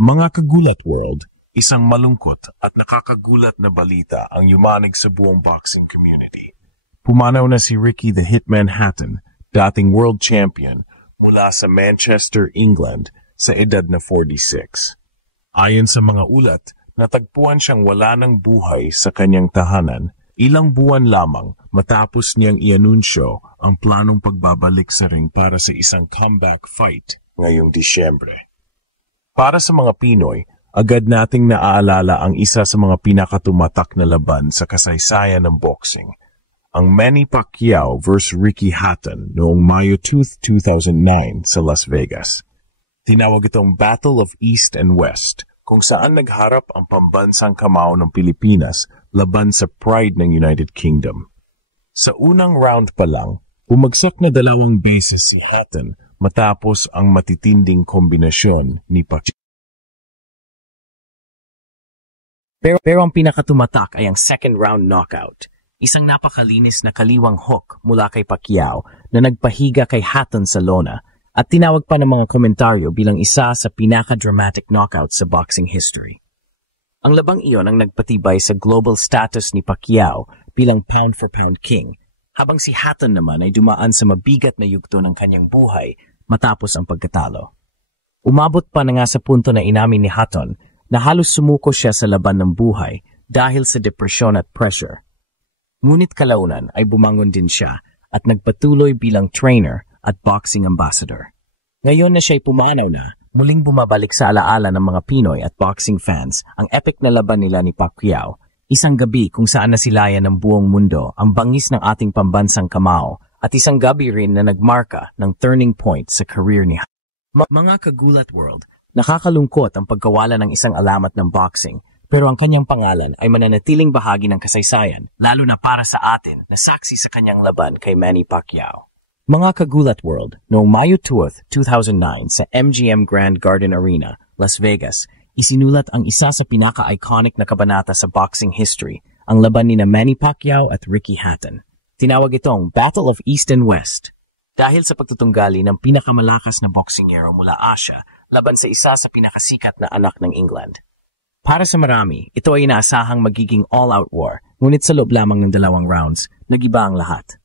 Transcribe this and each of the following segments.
Mga kagulat world, isang malungkot at nakakagulat na balita ang yumanig sa buong boxing community. Pumanaw na si Ricky the Hitman Hatton, dating world champion, mula sa Manchester, England, sa edad na 46. Ayon sa mga ulat, natagpuan siyang wala ng buhay sa kanyang tahanan ilang buwan lamang matapos niyang ianunsyo ang planong pagbabalik sa ring para sa isang comeback fight ngayong Disyembre. Para sa mga Pinoy, agad nating naaalala ang isa sa mga pinakatumatak na laban sa kasaysayan ng boxing, ang Manny Pacquiao vs. Ricky Hatton noong Mayo 2, 2009 sa Las Vegas. Tinawag itong Battle of East and West, kung saan nagharap ang pambansang kamao ng Pilipinas laban sa pride ng United Kingdom. Sa unang round pa lang, bumagsak na 2 beses si Hatton matapos ang matitinding kombinasyon ni Pacquiao. Pero ang pinakatumatak ay ang second round knockout, isang napakalinis na kaliwang hook mula kay Pacquiao na nagpahiga kay Hatton sa lona at tinawag pa ng mga komentaryo bilang isa sa pinaka-dramatic knockout sa boxing history. Ang labang iyon ang nagpatibay sa global status ni Pacquiao bilang pound-for-pound king, habang si Hatton naman ay dumaan sa mabigat na yugto ng kanyang buhay matapos ang pagkatalo. Umabot pa na nga sa punto na inamin ni Hatton na halos sumuko siya sa laban ng buhay dahil sa depresyon at pressure. Ngunit kalaunan ay bumangon din siya at nagpatuloy bilang trainer at boxing ambassador. Ngayon na siya'y pumanaw na, muling bumabalik sa alaala ng mga Pinoy at boxing fans ang epic na laban nila ni Pacquiao, isang gabi kung saan nasilayan ng buong mundo ang bangis ng ating pambansang kamao at isang gabi rin na nagmarka ng turning point sa career ni Mga kagulat world, nakakalungkot ang pagkawala ng isang alamat ng boxing, pero ang kanyang pangalan ay mananatiling bahagi ng kasaysayan, lalo na para sa atin na saksi sa kanyang laban kay Manny Pacquiao. Mga kagulat world, noong Mayo 2, 2009 sa MGM Grand Garden Arena, Las Vegas, isinulat ang isa sa pinaka-iconic na kabanata sa boxing history, ang laban ni Manny Pacquiao at Ricky Hatton. Tinawag itong Battle of East and West dahil sa pagtutunggali ng pinakamalakas na boksingero mula Asia laban sa isa sa pinakasikat na anak ng England. Para sa marami, ito ay inaasahang magiging all-out war, ngunit sa loob lamang ng 2 rounds, nag-iba ang lahat.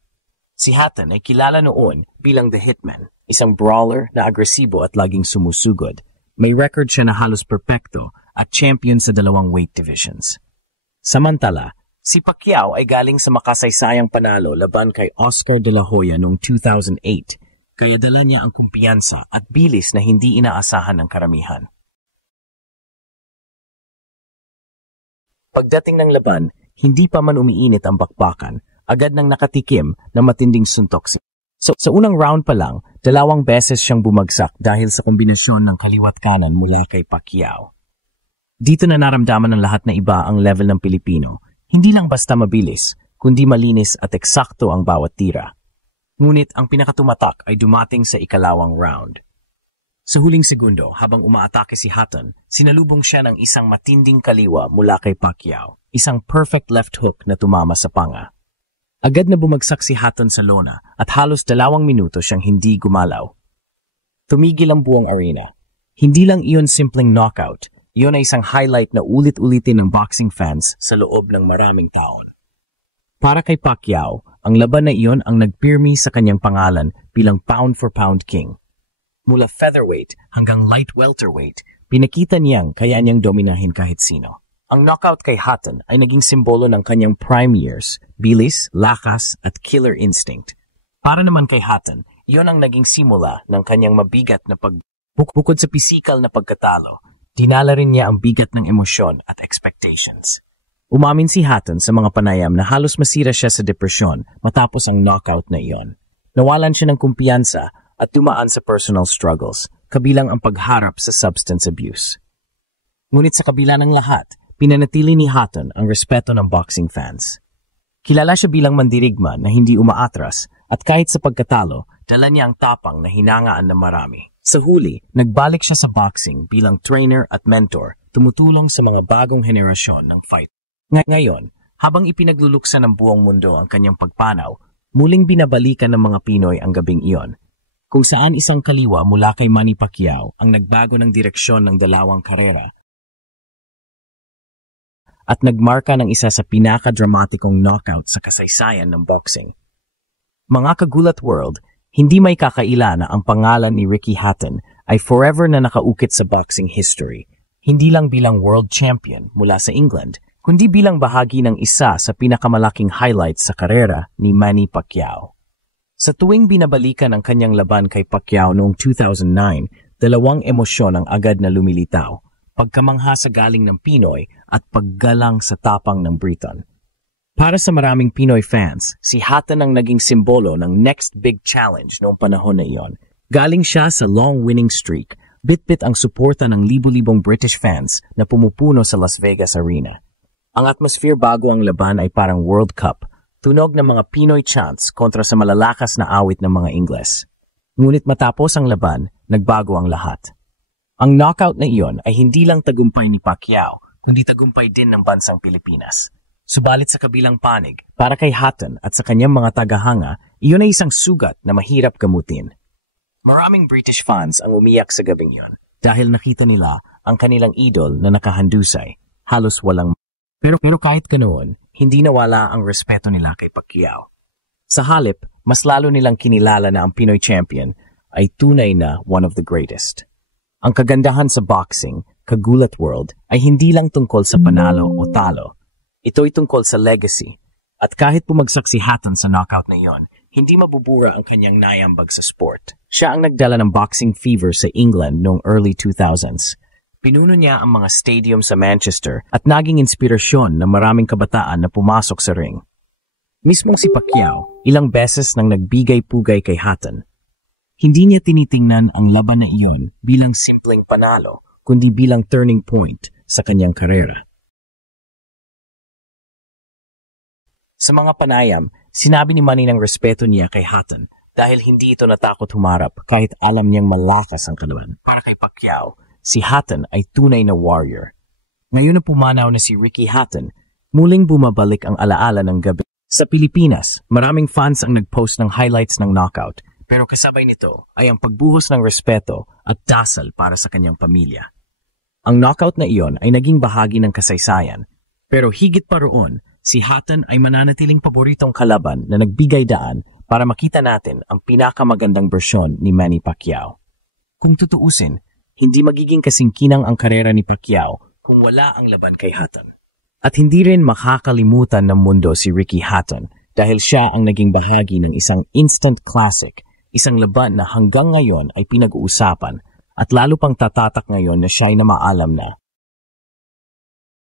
Si Hatton ay kilala noon bilang The Hitman, isang brawler na agresibo at laging sumusugod. May record siya na halos perpekto at champion sa 2 weight divisions. Samantala, si Pacquiao ay galing sa makasaysayang panalo laban kay Oscar de la Hoya noong 2008, kaya dala niya ang kumpiyansa at bilis na hindi inaasahan ng karamihan. Pagdating ng laban, hindi pa man umiinit ang bakbakan, agad nang nakatikim na matinding suntok. Sa unang round pa lang, 2 beses siyang bumagsak dahil sa kombinasyon ng kaliwat kanan mula kay Pacquiao. Dito na naramdaman ng lahat na iba ang level ng Pilipino. Hindi lang basta mabilis, kundi malinis at eksakto ang bawat tira. Ngunit ang pinakatumatak ay dumating sa ikalawang round. Sa huling segundo, habang umaatake si Hatton, sinalubong siya ng isang matinding kaliwa mula kay Pacquiao, isang perfect left hook na tumama sa panga. Agad na bumagsak si Hatton sa lona at halos 2 minuto siyang hindi gumalaw. Tumigil ang buong arena. Hindi lang iyon simpleng knockout, iyon ay isang highlight na ulit-ulitin ng boxing fans sa loob ng maraming taon. Para kay Pacquiao, ang laban na iyon ang nagpirmi sa kanyang pangalan bilang pound-for-pound king. Mula featherweight hanggang light welterweight, pinakita niyang kaya niyang dominahin kahit sino. Ang knockout kay Hatton ay naging simbolo ng kanyang prime years, bilis, lakas at killer instinct. Para naman kay Hatton, iyon ang naging simula ng kanyang mabigat na Bukod sa pisikal na pagkatalo, dinala rin niya ang bigat ng emosyon at expectations. Umamin si Hatton sa mga panayam na halos masira siya sa depresyon matapos ang knockout na iyon. Nawalan siya ng kumpiyansa at dumaan sa personal struggles, kabilang ang pagharap sa substance abuse. Ngunit sa kabila ng lahat, pinanatili ni Hatton ang respeto ng boxing fans. Kilala siya bilang mandirigma na hindi umaatras at kahit sa pagkatalo, dala niya ang tapang na hinangaan ng marami. Sa huli, nagbalik siya sa boxing bilang trainer at mentor, tumutulong sa mga bagong henerasyon ng fight. Ngayon, habang ipinagluluksa ng buong mundo ang kanyang pagpanaw, muling binabalikan ng mga Pinoy ang gabing iyon. kung saan isang kaliwa mula kay Manny Pacquiao ang nagbago ng direksyon ng dalawang karera at nagmarka ng isa sa pinakadramatikong knockout sa kasaysayan ng boxing. Mga kagulat world, hindi may kakaila na ang pangalan ni Ricky Hatton ay forever na nakaukit sa boxing history, hindi lang bilang world champion mula sa England, kundi bilang bahagi ng isa sa pinakamalaking highlights sa karera ni Manny Pacquiao. Sa tuwing binabalikan ang kanyang laban kay Pacquiao noong 2009, dalawang emosyon ang agad na lumilitaw, pagkamangha sa galing ng Pinoy at paggalang sa tapang ng Briton. Para sa maraming Pinoy fans, si Hatton ang naging simbolo ng next big challenge noong panahon na iyon. Galing siya sa long winning streak, bit-bit ang suporta ng libu-libong British fans na pumupuno sa Las Vegas Arena. Ang atmosphere bago ang laban ay parang World Cup, tunog ng mga Pinoy chants kontra sa malalakas na awit ng mga Ingles. Ngunit matapos ang laban, nagbago ang lahat. Ang knockout na iyon ay hindi lang tagumpay ni Pacquiao, kundi tagumpay din ng bansang Pilipinas. Subalit sa kabilang panig, para kay Hatton at sa kanyang mga tagahanga, iyon ay isang sugat na mahirap gamutin. Maraming British fans ang umiyak sa gabing iyon dahil nakita nila ang kanilang idol na nakahandusay, halos walang. Pero kahit ganoon, hindi nawala ang respeto nila kay Pacquiao. Sa halip, mas lalo nilang kinilala na ang Pinoy champion ay tunay na one of the greatest. Ang kagandahan sa boxing, kagulat world, ay hindi lang tungkol sa panalo o talo. Ito ay tungkol sa legacy. At kahit bumagsak si Hatton sa knockout na iyon, hindi mabubura ang kanyang naiambag sa sport. Siya ang nagdala ng boxing fever sa England noong early 2000s. Pinuno niya ang mga stadium sa Manchester at naging inspirasyon ng maraming kabataan na pumasok sa ring. Mismong si Pacquiao, ilang beses nang nagbigay-pugay kay Hatton. Hindi niya tinitingnan ang laban na iyon bilang simpleng panalo, kundi bilang turning point sa kanyang karera. Sa mga panayam, sinabi ni Manny ng respeto niya kay Hatton dahil hindi ito natakot humarap kahit alam niyang malakas ang kalaban. Para kay Pacquiao, si Hatton ay tunay na warrior. Ngayon na pumanaw na si Ricky Hatton, muling bumabalik ang alaala ng gabi. Sa Pilipinas, maraming fans ang nag-post ng highlights ng knockout, pero kasabay nito ay ang pagbuhos ng respeto at dasal para sa kanyang pamilya. Ang knockout na iyon ay naging bahagi ng kasaysayan, pero higit pa roon, si Hatton ay mananatiling paboritong kalaban na nagbigay daan para makita natin ang pinakamagandang bersyon ni Manny Pacquiao. Kung tutuusin, hindi magiging kasingkinang ang karera ni Pacquiao kung wala ang laban kay Hatton. At hindi rin makakalimutan ng mundo si Ricky Hatton dahil siya ang naging bahagi ng isang instant classic, isang laban na hanggang ngayon ay pinag-uusapan at lalo pang tatatak ngayon na siya ay namaalam na